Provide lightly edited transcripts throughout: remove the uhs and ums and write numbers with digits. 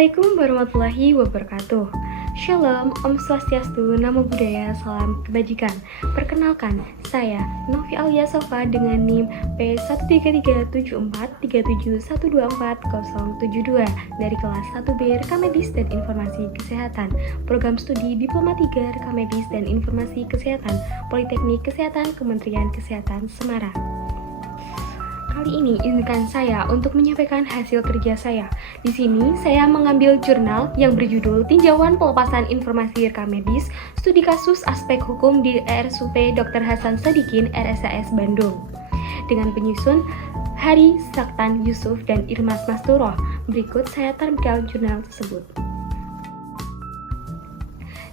Assalamualaikum warahmatullahi wabarakatuh. Shalom, Om Swastiastu, Namo Buddhaya, Salam Kebajikan. Perkenalkan, saya Novi Alia Sofa dengan NIM P1337437124072 dari kelas 1B Rekam Medis dan Informasi Kesehatan, Program Studi Diploma 3 Rekam Medis dan Informasi Kesehatan, Politeknik Kesehatan Kementerian Kesehatan Semarang. Kali ini izinkan saya untuk menyampaikan hasil kerja saya. Di sini saya mengambil jurnal yang berjudul Tinjauan Pelepasan Informasi Rekam Medis Studi Kasus Aspek Hukum di RSUP Dr. Hasan Sadikin RSAS Bandung dengan penyusun Hari Saktan Yusuf dan Irmas Masturoh. Berikut saya tampilkan jurnal tersebut.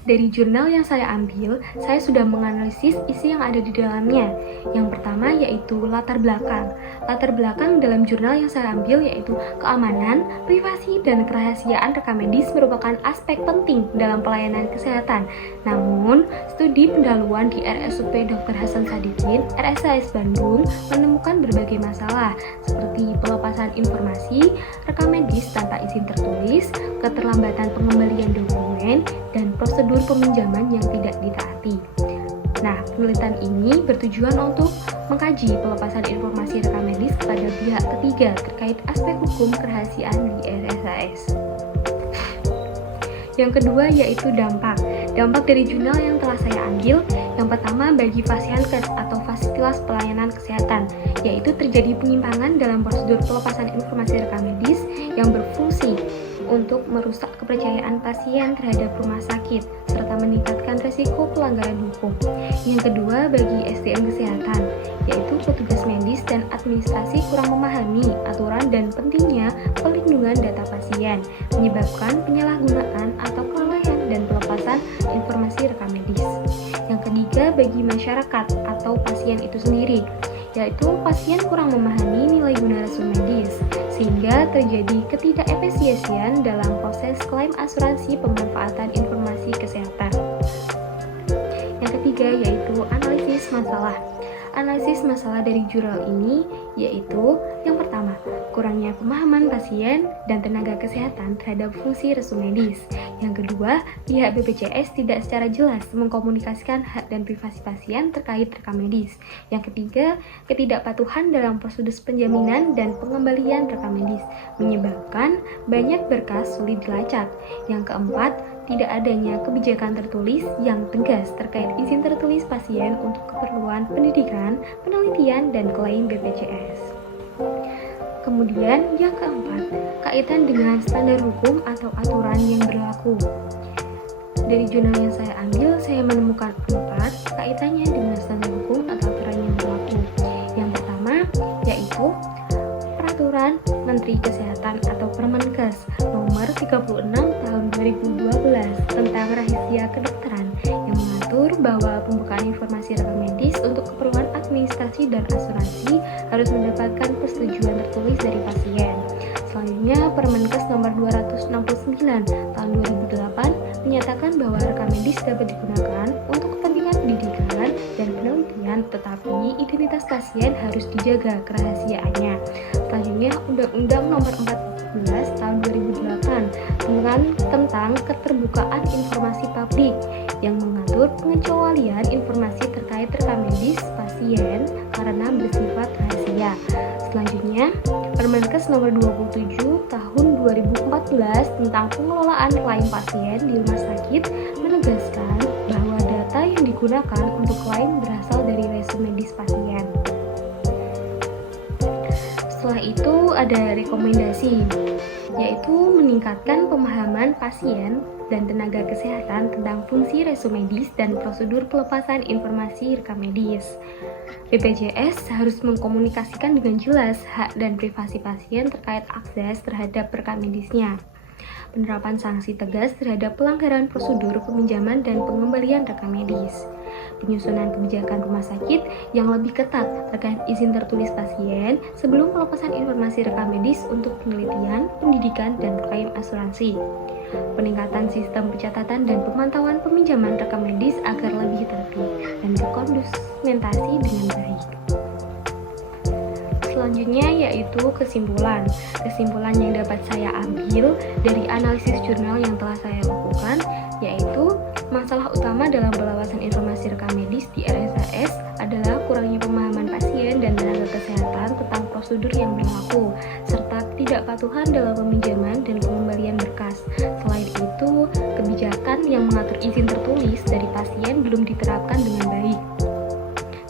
Dari jurnal yang saya ambil, saya sudah menganalisis isi yang ada di dalamnya. Yang pertama yaitu latar belakang. Latar belakang dalam jurnal yang saya ambil yaitu keamanan, privasi, dan kerahasiaan rekam medis merupakan aspek penting dalam pelayanan kesehatan. Namun, studi pendahuluan di RSUP Dr. Hasan Sadikin, RSAS Bandung, menemukan berbagai masalah seperti pelepasan informasi, rekam medis tanpa izin tertulis, keterlambatan pengembalian dokumen, dan prosedur peminjaman yang tidak ditaati. Nah, penelitian ini bertujuan untuk mengkaji pelepasan informasi rekam medis kepada pihak ketiga terkait aspek hukum kerahasiaan di RSAS. Yang kedua yaitu dampak. Dampak dari jurnal yang telah saya ambil, yang pertama bagi Fasiankes atau fasilitas pelayanan kesehatan, yaitu terjadi penyimpangan dalam prosedur pelepasan informasi rekam medis yang berfungsi untuk merusak kepercayaan pasien terhadap rumah sakit, serta meningkatkan resiko pelanggaran hukum. Yang kedua, bagi SDM kesehatan, yaitu petugas medis dan administrasi kurang memahami aturan dan pentingnya pelindungan data pasien, menyebabkan penyalahgunaan atau kelalaian dan pelepasan informasi rekam medis. Yang ketiga, bagi masyarakat atau pasien itu sendiri, yaitu pasien kurang memahami nilai guna resume medis, sehingga terjadi ketidakefisiensian dalam proses klaim asuransi pemanfaatan informasi kesehatan. Yang ketiga yaitu analisis masalah. Analisis masalah dari jurnal ini yaitu yang pertama, kurangnya pemahaman pasien dan tenaga kesehatan terhadap fungsi resume medis. Yang kedua, pihak BPJS tidak secara jelas mengkomunikasikan hak dan privasi pasien terkait rekam medis. Yang ketiga, ketidakpatuhan dalam prosedur penjaminan dan pengembalian rekam medis menyebabkan banyak berkas sulit dilacak. Yang keempat, tidak adanya kebijakan tertulis yang tegas terkait izin tertulis pasien untuk keperluan pendidikan, penelitian, dan klaim BPJS. Kemudian yang keempat, kaitan dengan standar hukum atau aturan yang berlaku. Dari jurnal yang saya ambil, saya menemukan 4 kaitannya dengan standar hukum atau aturan yang berlaku. Yang pertama, yaitu Peraturan Menteri Kesehatan atau Permenkes Nomor 36 Tahun 2012 tentang rahasia kedokteran yang mengatur bahwa pembukaan informasi rekam medis untuk keperluan administrasi dan asuransi harus mendapatkan persetujuan tertulis dari pasien. Selanjutnya, Permenkes Nomor 269 Tahun 2008 menyatakan bahwa rekam medis dapat digunakan untuk kepentingan pendidikan dan penelitian, tetapi identitas pasien harus dijaga kerahasiaannya. Selanjutnya, Undang-Undang Nomor 14 Tahun 2008 tentang keterbukaan informasi publik yang mengatur pengecualian informasi terkait rekam medis pasien karena bersifat rahasia. Selanjutnya, Permenkes Nomor 27 Tahun 2014 tentang pengelolaan klaim pasien di rumah sakit menegaskan bahwa data yang digunakan untuk klaim berasal dari resume medis pasien. Setelah itu ada rekomendasi, yaitu meningkatkan pemahaman pasien dan tenaga kesehatan tentang fungsi resume medis dan prosedur pelepasan informasi rekam medis. BPJS harus mengkomunikasikan dengan jelas hak dan privasi pasien terkait akses terhadap rekam medisnya. Penerapan sanksi tegas terhadap pelanggaran prosedur peminjaman dan pengembalian rekam medis. Penyusunan kebijakan rumah sakit yang lebih ketat terkait izin tertulis pasien sebelum pelepasan informasi rekam medis untuk penelitian, pendidikan, dan klaim asuransi. Peningkatan sistem pencatatan dan pemantauan peminjaman rekam medis agar lebih tertib dan berkondusimentasi dengan baik. selanjutnya yaitu kesimpulan. Kesimpulan yang dapat saya ambil dari analisis jurnal yang telah saya lakukan yaitu masalah utama dalam pelepasan informasi rekam medis di RSAS adalah kurangnya pemahaman pasien dan tenaga kesehatan tentang prosedur yang berlaku, serta ketidakpatuhan dalam peminjaman dan pengembalian berkas. Selain itu, kebijakan yang mengatur izin tertulis dari pasien belum diterapkan dengan baik,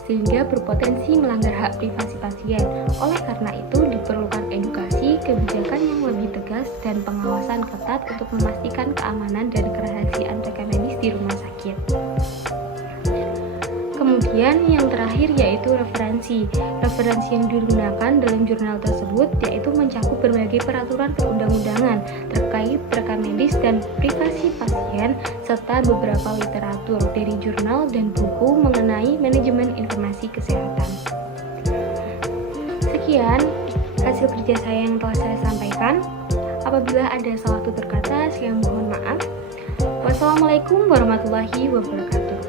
sehingga berpotensi melanggar hak privasi pasien. Oleh karena itu, diperlukan edukasi, kebijakan yang lebih tegas, dan pengawasan ketat untuk memastikan keamanan dan kerahasiaan rekam medis di rumah sakit. Kemudian yang terakhir yaitu referensi. Referensi yang digunakan dalam jurnal tersebut yaitu mencakup berbagai peraturan perundang-undangan terkait rekam medis dan privasi pasien serta beberapa literatur dari jurnal dan buku mengenai manajemen informasi kesehatan. Sekian hasil kerja saya yang telah saya sampaikan. Apabila ada salah tutur kata, saya mohon maaf. Wassalamualaikum warahmatullahi wabarakatuh.